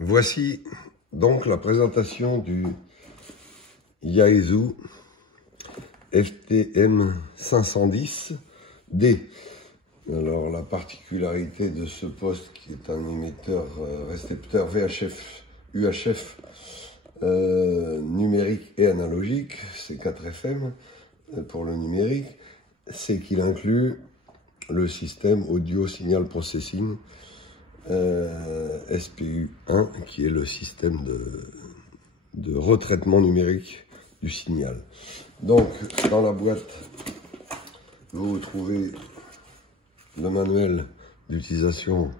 Voici donc la présentation du Yaesu FTM 510D. Alors la particularité de ce poste, qui est un émetteur récepteur VHF, UHF numérique et analogique, c'est 4 FM pour le numérique, c'est qu'il inclut le système Audio Signal Processing SPU1, qui est le système de retraitement numérique du signal. Donc dans la boîte, vous trouvez le manuel d'utilisation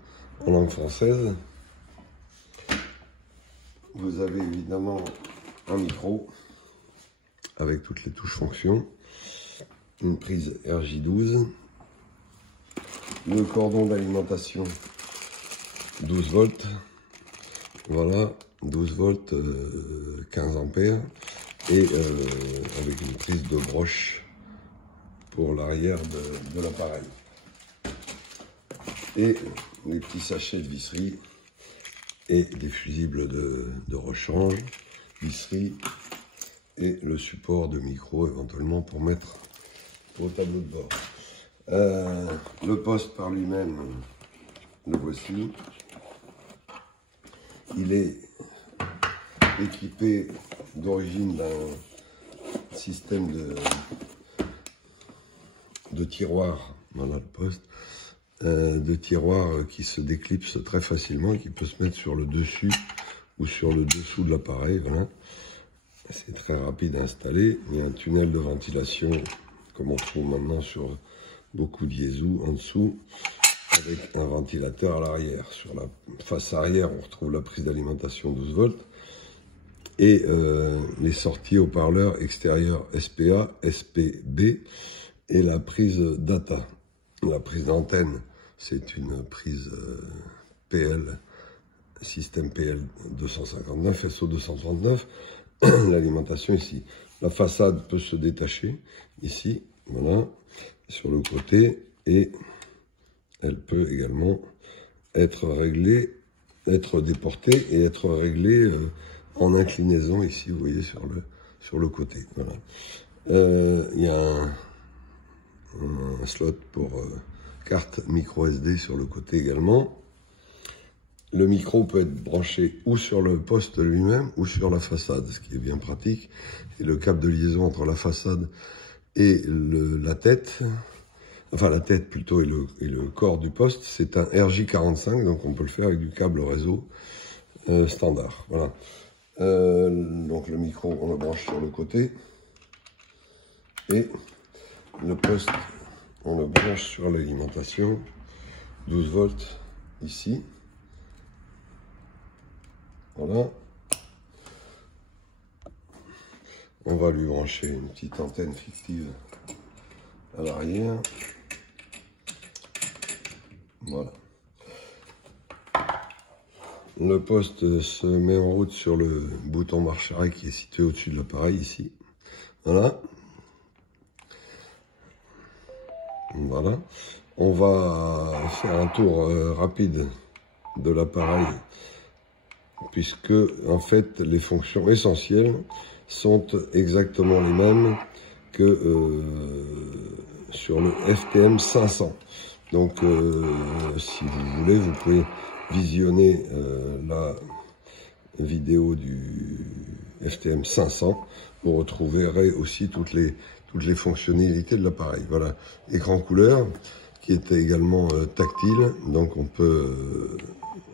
en langue française. Vous avez évidemment un micro avec toutes les touches fonctions, une prise RJ12, le cordon d'alimentation 12 volts, voilà, 12 volts, 15 ampères, et avec une prise de broche pour l'arrière de l'appareil. Et les petits sachets de visserie et des fusibles de rechange, visserie et le support de micro éventuellement pour mettre au tableau de bord. Le poste par lui-même, le voici. Il est équipé d'origine d'un système de tiroir, voilà le poste, de tiroir qui se déclipse très facilement et qui peut se mettre sur le dessus ou sur le dessous de l'appareil. Voilà. C'est très rapide à installer. Il y a un tunnel de ventilation, comme on trouve maintenant sur beaucoup de Yaesu, en dessous, avec un ventilateur à l'arrière. Sur la face arrière, on retrouve la prise d'alimentation 12 volts et les sorties haut-parleurs extérieurs SPA, SPB et la prise data. La prise d'antenne, c'est une prise PL, système PL 259, SO 239. L'alimentation ici. La façade peut se détacher ici, voilà, sur le côté, et elle peut également être réglée, être déportée et être réglée en inclinaison ici, vous voyez, sur le côté. Voilà. Il y a un slot pour carte micro SD sur le côté également. Le micro peut être branché ou sur le poste lui-même ou sur la façade, ce qui est bien pratique. Et le câble de liaison entre la façade et la tête, enfin la tête plutôt et le corps du poste, c'est un RJ45, donc on peut le faire avec du câble réseau standard. Voilà. Donc le micro, on le branche sur le côté. Et le poste, on le branche sur l'alimentation, 12 volts ici. Voilà. On va lui brancher une petite antenne fictive à l'arrière. Voilà. Le poste se met en route sur le bouton marche-arrêt qui est situé au-dessus de l'appareil ici. Voilà. Voilà. On va faire un tour rapide de l'appareil, puisque en fait les fonctions essentielles sont exactement les mêmes que sur le FTM 500. Donc si vous voulez, vous pouvez visionner la vidéo du FTM 500. Vous retrouverez aussi toutes les fonctionnalités de l'appareil. Voilà, écran couleur qui est également tactile, donc on peut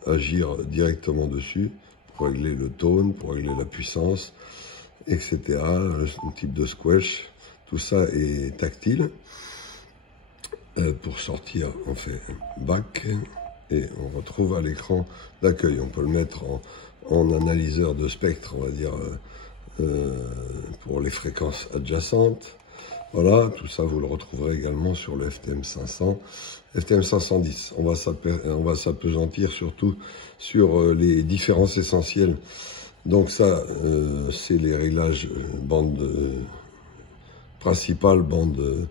agir directement dessus pour régler le tone, pour régler la puissance, etc. Le type de squash, tout ça est tactile. Pour sortir, on fait back et on retrouve à l'écran d'accueil. On peut le mettre en analyseur de spectre, on va dire, pour les fréquences adjacentes. Voilà, tout ça vous le retrouverez également sur le FTM 500, FTM 510. On va s'appesantir surtout sur les différences essentielles. Donc ça, c'est les réglages bande principale, bande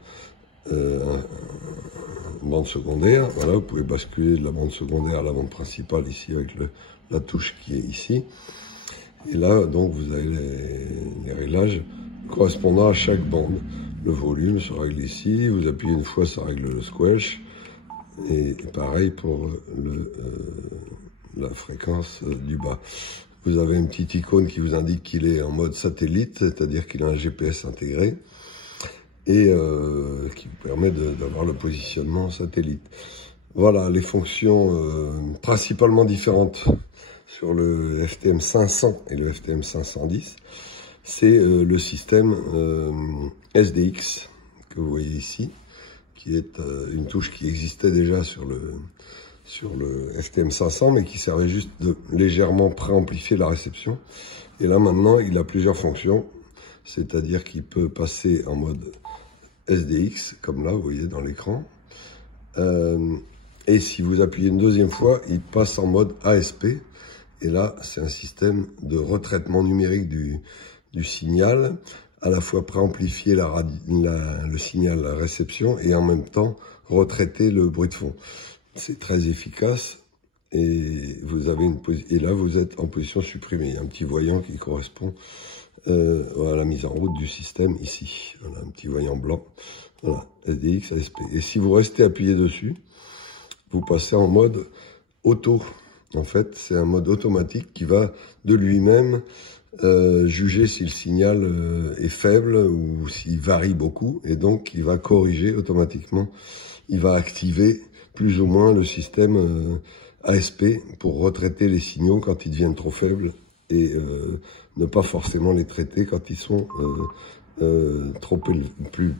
secondaire. Voilà, vous pouvez basculer de la bande secondaire à la bande principale ici avec le la touche qui est ici. Et là, donc, vous avez les réglages correspondant à chaque bande. Le volume se règle ici, vous appuyez une fois, ça règle le squelch. Et pareil pour la fréquence du bas. Vous avez une petite icône qui vous indique qu'il est en mode satellite, c'est-à-dire qu'il a un GPS intégré et qui vous permet d'avoir le positionnement satellite. Voilà les fonctions principalement différentes sur le FTM 500 et le FTM 510. C'est le système SDX que vous voyez ici, qui est une touche qui existait déjà sur le FTM 500, mais qui servait juste de légèrement préamplifier la réception. Et là, maintenant, il a plusieurs fonctions, c'est-à-dire qu'il peut passer en mode SDX, comme là, vous voyez dans l'écran. Et si vous appuyez une deuxième fois, il passe en mode ASP. Et là, c'est un système de retraitement numérique du signal, à la fois préamplifier le signal à réception et en même temps retraiter le bruit de fond. C'est très efficace et là vous êtes en position supprimée. Il y a un petit voyant qui correspond à la mise en route du système ici. Voilà, un petit voyant blanc. Voilà, SDX, ASP. Et si vous restez appuyé dessus, vous passez en mode auto. En fait, c'est un mode automatique qui va de lui-même juger si le signal est faible ou s'il varie beaucoup, et donc il va corriger automatiquement. Il va activer plus ou moins le système ASP pour retraiter les signaux quand ils deviennent trop faibles et ne pas forcément les traiter quand ils sont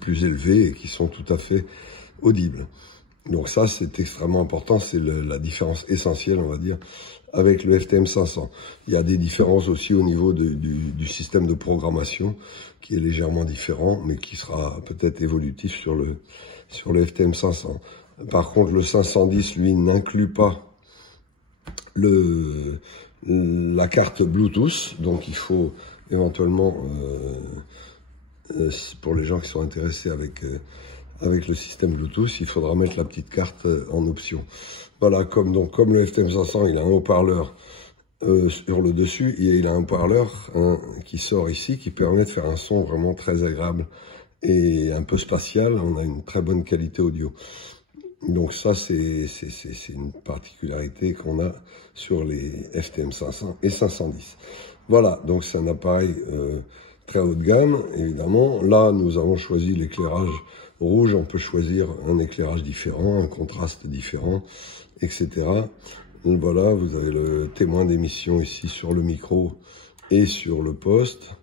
plus élevés et qui sont tout à fait audibles. Donc ça, c'est extrêmement important, c'est la différence essentielle, on va dire, avec le FTM 500. Il y a des différences aussi au niveau du système de programmation, qui est légèrement différent, mais qui sera peut-être évolutif sur le FTM 500. Par contre, le 510, lui, n'inclut pas la carte Bluetooth, donc il faut éventuellement, pour les gens qui sont intéressés avec le système Bluetooth, il faudra mettre la petite carte en option. Voilà, comme le FTM 500, il a un haut-parleur sur le dessus, et il a un haut-parleur qui sort ici, qui permet de faire un son vraiment très agréable et un peu spatial. On a une très bonne qualité audio. Donc ça, c'est une particularité qu'on a sur les FTM 500 et 510. Voilà, donc c'est un appareil très haut de gamme, évidemment. Là, nous avons choisi l'éclairage rouge. On peut choisir un éclairage différent, un contraste différent, etc. Donc voilà, vous avez le témoin d'émission ici sur le micro et sur le poste,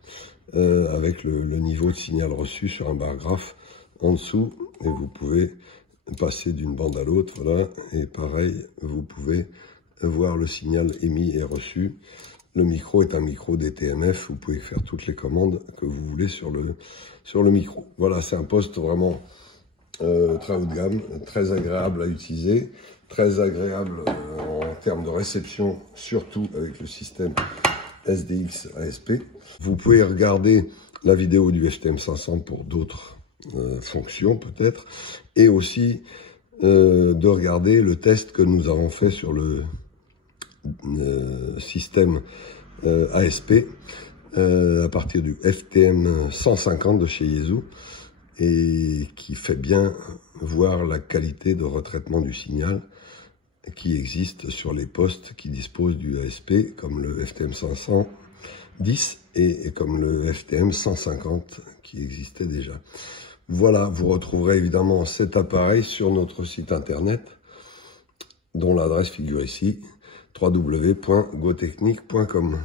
avec le niveau de signal reçu sur un bar graphe en dessous, et vous pouvez passer d'une bande à l'autre, voilà, et pareil, vous pouvez voir le signal émis et reçu. Le micro est un micro DTMF, vous pouvez faire toutes les commandes que vous voulez sur le micro. Voilà, c'est un poste vraiment très haut de gamme, très agréable à utiliser, très agréable en termes de réception, surtout avec le système SDX ASP. Vous pouvez regarder la vidéo du FTM 500 pour d'autres fonctions peut-être, et aussi de regarder le test que nous avons fait sur le système ASP à partir du FTM 150 de chez Yaesu, et qui fait bien voir la qualité de retraitement du signal qui existe sur les postes qui disposent du ASP, comme le FTM 510 et comme le FTM 150 qui existait déjà. Voilà, vous retrouverez évidemment cet appareil sur notre site internet, dont l'adresse figure ici, www.gotechnique.com.